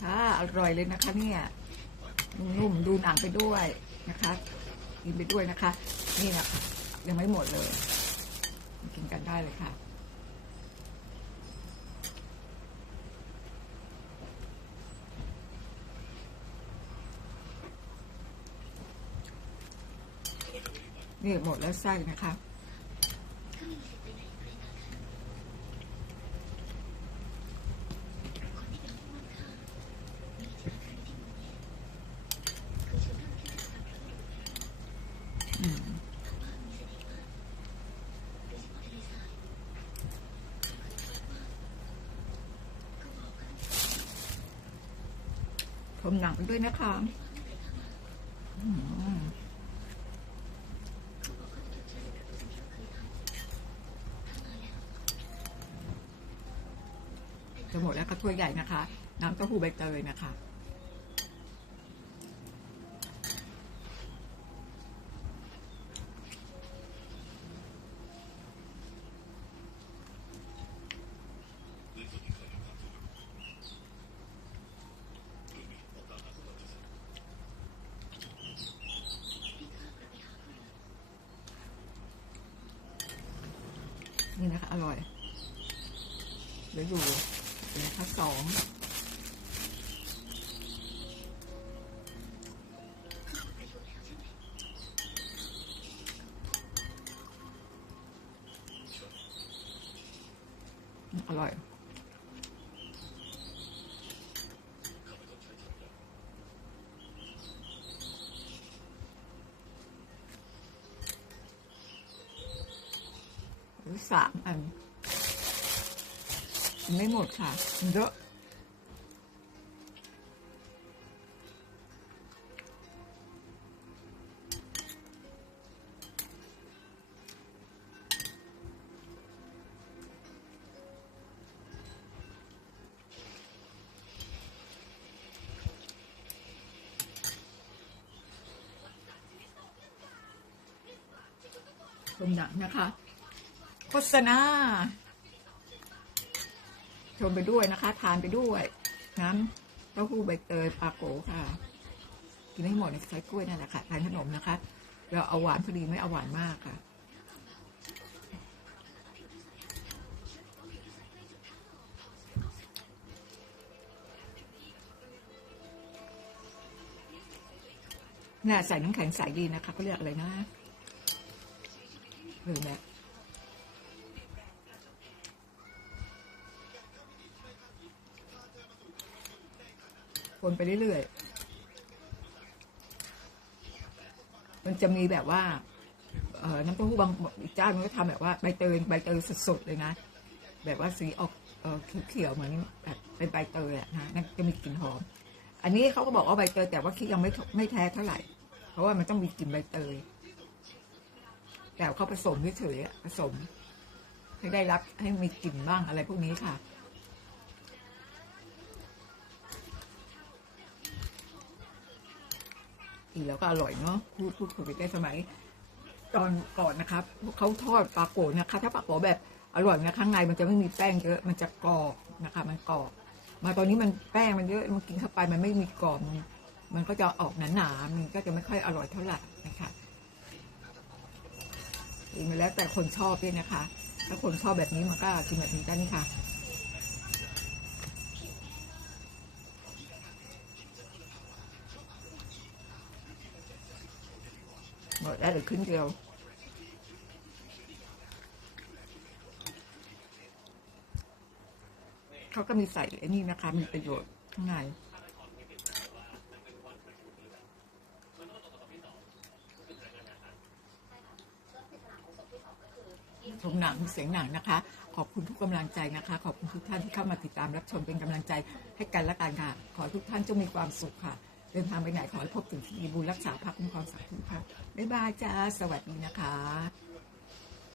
ค่ะ อร่อยเลยนะคะ เนี่ยนุ่มดูหนังไปด้วยนะคะกินไปด้วยนะคะ นี่นะยังไม่หมดเลยกินกันได้เลยค่ะนี่หมดแล้วไส้นะคะ ชมหนังไปด้วยนะคะจะหมดแล้วก็ถ้วยใหญ่นะคะ น้ำเต้าหู้ใบเตยนะคะ นะคะ อร่อยเหลืออยู่เหลือแค่สองอร่อย หรือสามอัน ไม่หมดค่ะมันเยอะชมหนังนะคะ ษณาชมไปด้วยนะคะ ทานไปด้วย น้ำเต้าหู้ใบเตยปลาโกค่ะ กินไม่หมดในใช้กล้วยนั่นแหละค่ะทานขนมนะคะ เราเอาหวานพอดีไม่เอาหวานมากค่ะน่าใส่น้ำแข็งใสดีนะคะเขาเรียกอะไรนะลืมแล้ว คนไปเรื่อยๆ มันจะมีแบบว่า เอ่อน้ำเต้าหู้บางอีกเจ้ามันก็ทำแบบว่าใบเตยใบเตยสดๆเลยนะ แบบว่าสีออกเอ่อเขียวๆเหมือนแบบเป็นใบเตยอะนะนั่นจะมีกลิ่นหอม อันนี้เขาก็บอกว่าใบเตยแต่ว่าคิดยังไม่ไม่แท้เท่าไหร่ เพราะว่ามันต้องมีกลิ่นใบเตย แต่เขาผสมเฉยๆผสมให้ได้รับให้มีกลิ่นบ้างอะไรพวกนี้ค่ะ กินแล้วก็อร่อยเนาะพูดพูดคุยไปได้สมัย ตอนก่อนนะครับเขาทอดปลาโกะนะคะ ถ้าปลาโกะแบบอร่อยนะข้างในมันจะไม่มีแป้งเยอะมันจะกรอบนะคะ มันกรอบมาตอนนี้มันแป้งมันเยอะมันกินเข้าไปมันไม่มีกรอบมันมันก็จะออกหนาๆมันก็จะไม่ค่อยอร่อยเท่าไหร่นะคะกินไปแล้วแต่คนชอบด้วยนะคะ ถ้าคนชอบแบบนี้มันก็กินแบบนี้ได้นี่ค่ะ หมดแล้วเหรือครึ่งเดียวเขาก็มีใส่ไอ้นี่นะคะ มีประโยชน์ข้างในชมหนังเสียงหนังนะคะ ขอบคุณทุกกำลังใจนะคะ ขอบคุณทุกท่านที่เข้ามาติดตามรับชมเป็นกำลังใจให้กันและกันค่ะ ขอทุกท่านจงมีความสุขค่ะ เดินทางไปไหนขอให้พบถึงที่ดีบุญรักษาพักคุ้มครองสาธุค่ะบ๊ายบายจ้าสวัสดีนะคะ